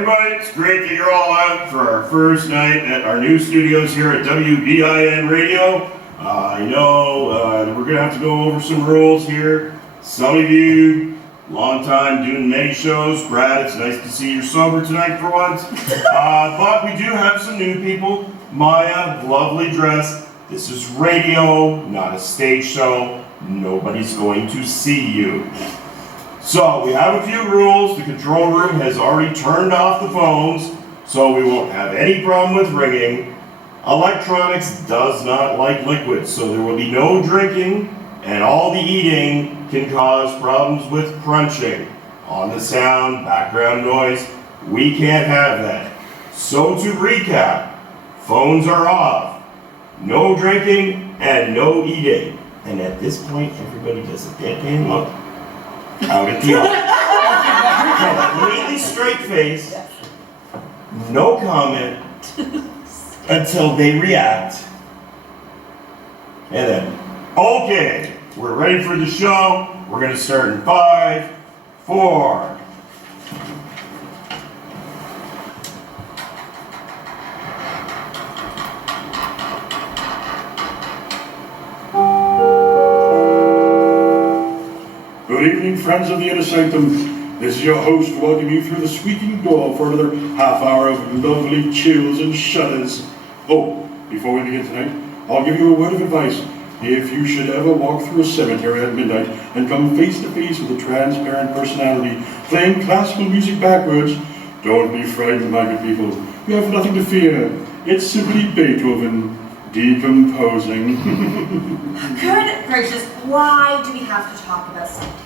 everybody, it's great that you're all out for our first night at our new studios here at WBIN Radio. I know we're going to have to go over some rules here. Some of you, long time doing many shows. Brad, it's nice to see you're sober tonight for once. But we do have some new people. Maya, lovely dress. This is radio, not a stage show. Nobody's going to see you. So we have a few rules. The control room has already turned off the phones, so we won't have any problem with ringing. Electronics does not like liquids, so there will be no drinking, and all the eating can cause problems with crunching. On the sound, background noise, we can't have that. So to recap, phones are off, no drinking, and no eating. And at this point, everybody does a deadpan look out at the audience. Completely straight face, no comment until they react. And then, okay, we're ready for the show. We're going to start in 5, 4. Good evening, friends of the Inner Sanctum. This is your host welcoming you through the squeaking door for another half hour of lovely chills and shudders. Oh, before we begin tonight, I'll give you a word of advice. If you should ever walk through a cemetery at midnight and come face to face with a transparent personality playing classical music backwards, don't be frightened, my good people. You have nothing to fear. It's simply Beethoven decomposing. Good gracious, why do we have to talk about cemeteries?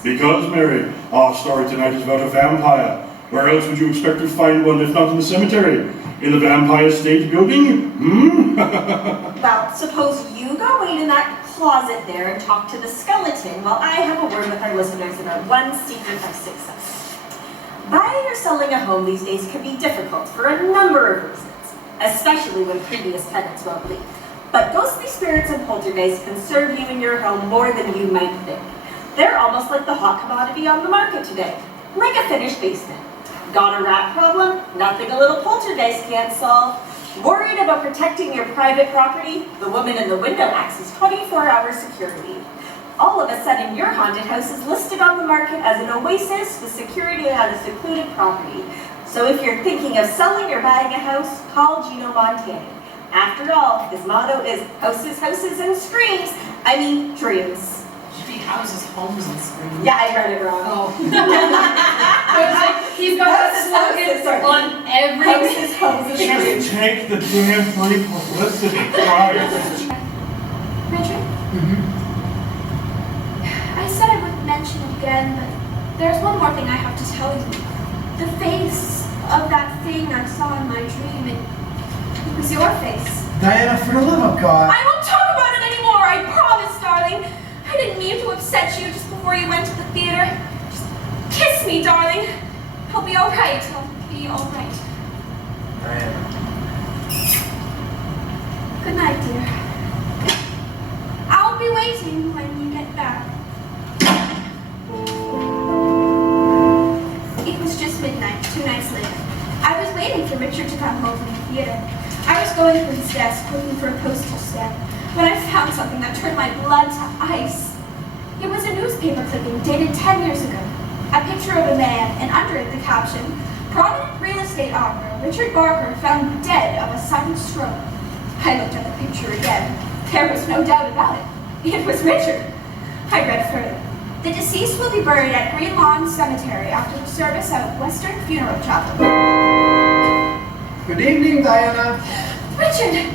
Because, Mary, our story tonight is about a vampire. Where else would you expect to find one if not in the cemetery? In the Vampire State Building? Well, suppose you go wait in that closet there and talk to the skeleton while I have a word with our listeners about one secret of success. Buying or selling a home these days can be difficult for a number of reasons, especially when previous tenants won't leave. But ghostly spirits and poltergeists can serve you in your home more than you might think. They're almost like the hot commodity on the market today, like a finished basement. Got a rat problem? Nothing a little poltergeist can't solve. Worried about protecting your private property? The woman in the window acts as 24-hour security. All of a sudden, your haunted house is listed on the market as an oasis with security on a secluded property. So if you're thinking of selling or buying a house, call Gino Montani. After all, his motto is houses, houses, and screams. I mean, dreams. Houses, homes, and screams. Yeah, I read it wrong. Oh. He's got a slogan on every houses, homes, and screams. Just take the damn free publicity, Christ. Richard? I said I wouldn't mention it again, but there's one more thing I have to tell you. The face of that thing I saw in my dream, it was your face. Diana, for the love of God. I won't talk about it anymore, I promise, darling. I didn't mean to upset you just before you went to the theater. Just kiss me, darling. I'll be all right. I'll be all right. Diana. Good night, dear. I'll be waiting when you get back. It was just midnight, 2 nights later. I was waiting for Richard to come home from the theater. I was going through his desk looking for a postage stamp when I found something that turned my blood to ice. It was a newspaper clipping dated 10 years ago. A picture of a man, and under it the caption, "Prominent real estate owner Richard Barker found dead of a sudden stroke." I looked at the picture again. There was no doubt about it. It was Richard. I read further. The deceased will be buried at Green Lawn Cemetery after the service at Western Funeral Chapel. Good evening, Diana. Richard!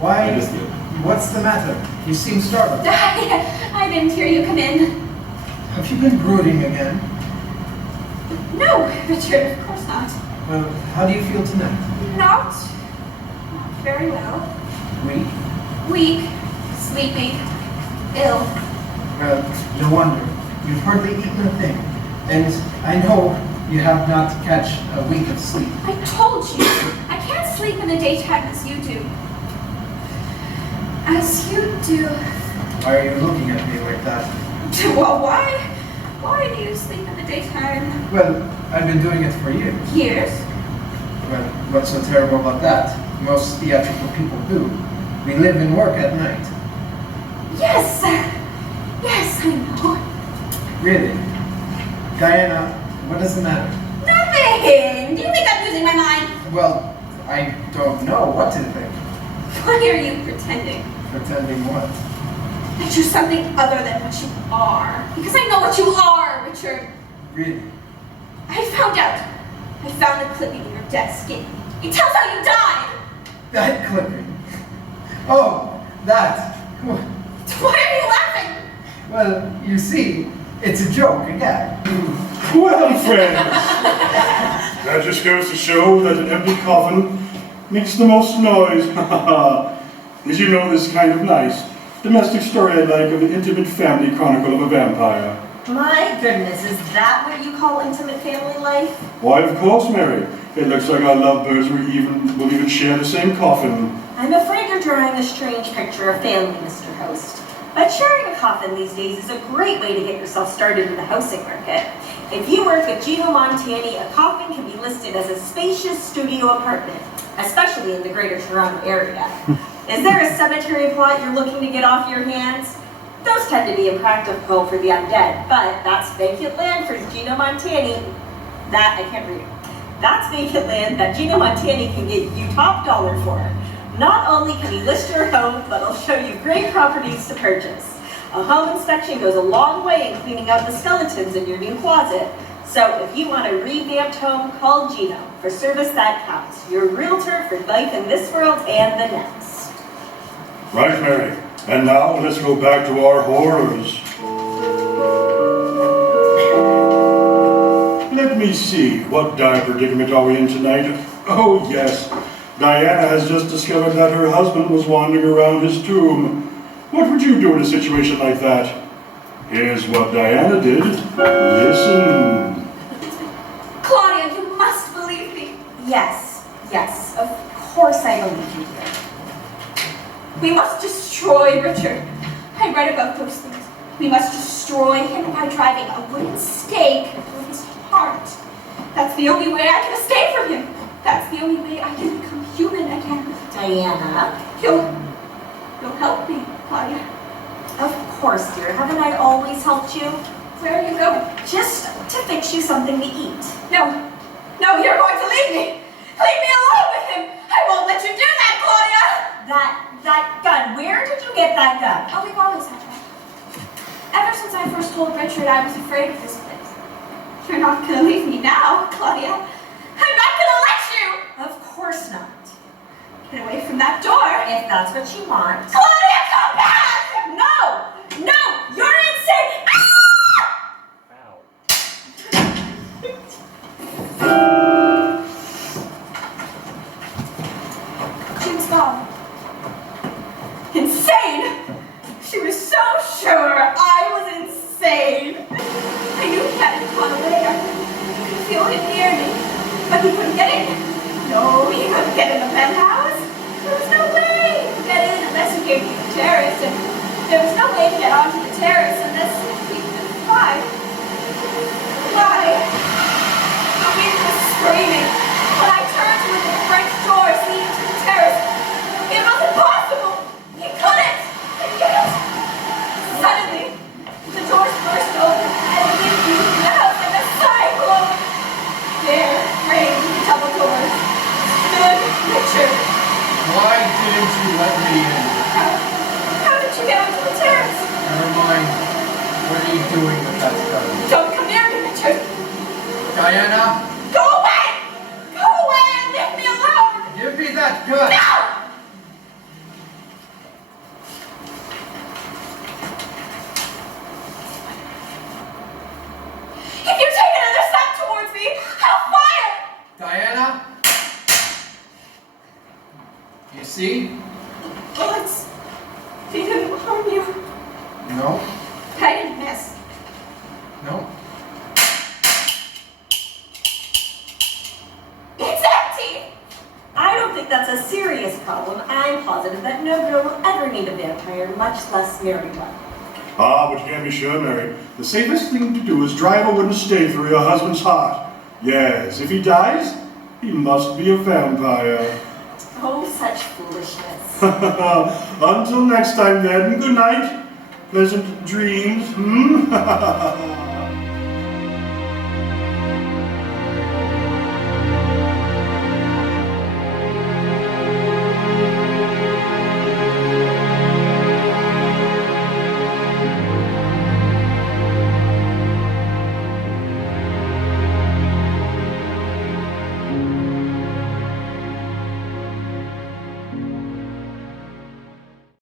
Why? What's the matter? You seem startled. I didn't hear you come in. Have you been brooding again? No, Richard, of course not. Well, how do you feel tonight? Not very well. Weak? Weak, sleepy, ill. Well, no wonder. You've hardly eaten a thing. And I know you have not catch a wink of sleep. I told you, I can't sleep in the daytime as you do. As you do. Why are you looking at me like that? Well, why do you sleep in the at daytime. Well, I've been doing it for years. Years? Well, what's so terrible about that? Most theatrical people do. We live and work at night. Yes, yes, I know. Really? Diana, what does the matter? Nothing! Do you think I'm losing my mind? Well, I don't know what to think. Why are you pretending? Pretending what? That you're something other than what you are. Because I know what you are, Richard. Really? I found out. I found a clipping in your desk. It tells how you died. That clipping. Oh, that. Why are you laughing? Well, you see, it's a joke, a gag. Well, friends, that just goes to show that an empty coffin makes the most noise. Did you know this kind of nice domestic story I like of an intimate family chronicle of a vampire? My goodness, is that what you call intimate family life? Why, of course, Mary. It looks like our lovebirds will even share the same coffin. I'm afraid you're drawing a strange picture of family, Mr. Host. But sharing a coffin these days is a great way to get yourself started in the housing market. If you work with Gino Montani, a coffin can be listed as a spacious studio apartment, especially in the greater Toronto area. Is there a cemetery plot you're looking to get off your hands? Those tend to be impractical for the undead, but that's vacant land for Gino Montani. That's vacant land that Gino Montani can get you top dollar for. Not only can he list your home, but he'll show you great properties to purchase. A home inspection goes a long way in cleaning out the skeletons in your new closet. So if you want a revamped home, call Gino for service that counts. Your realtor for life in this world and the next. Right, Mary. And now let's go back to our horrors. Let me see, what dire predicament are we in tonight? Oh, yes. Diana has just discovered that her husband was wandering around his tomb. What would you do in a situation like that? Here's what Diana did. Listen. Claudia, you must believe me. Yes, of course I believe you, dear. We must destroy Richard. I read about those things. We must destroy him by driving a wooden stake through his heart. That's the only way I can escape from him. That's the only way I can become human again. Diana. You'll help me, Claudia. Of course, dear. Haven't I always helped you? Where are you going? Just to fix you something to eat. No, you're going to leave me. Leave me alone with him. I won't let you do that, Claudia. That gun. Where did you get that gun? Oh, we've always had that. Ever since I first told Richard I was afraid of this place. You're not going to leave me now, Claudia. I'm not going to let you. Of course not. Get away from that door. If that's what you want. Claudia, come back! No! You're insane! Jim's gone. Insane! She was so sure I was insane. I knew he hadn't gone away. I could feel him near me, but he couldn't get in. No, he couldn't get in the penthouse. There was no way to get in unless he came to the terrace, and there was no way to get onto the terrace unless he could fly. The wind was screaming. When I turned toward the French doors leading to the terrace, it was impossible. He couldn't. Suddenly, the doors burst open and the wind blew through the house like a cyclone. There, framed in the double doors, stood Richard. Why didn't you let me in? How did you get onto the terrace? Never mind. What are you doing with that gun? Don't come near me, Richard. Diana, Go away! Go away and leave me alone! give me that gun! No! If you take another step towards me, I'll fire! Diana? You see? Bullets. They didn't harm you. No, I didn't miss. no. It's empty! I don't think that's a serious problem. I'm positive that no girl will ever need a vampire, much less marry one. Ah, but you can't be sure, Mary. The safest thing to do is drive a wooden stake through your husband's heart. Yes, if he dies, he must be a vampire. Oh, such foolishness. Until next time then, good night. Pleasant dreams.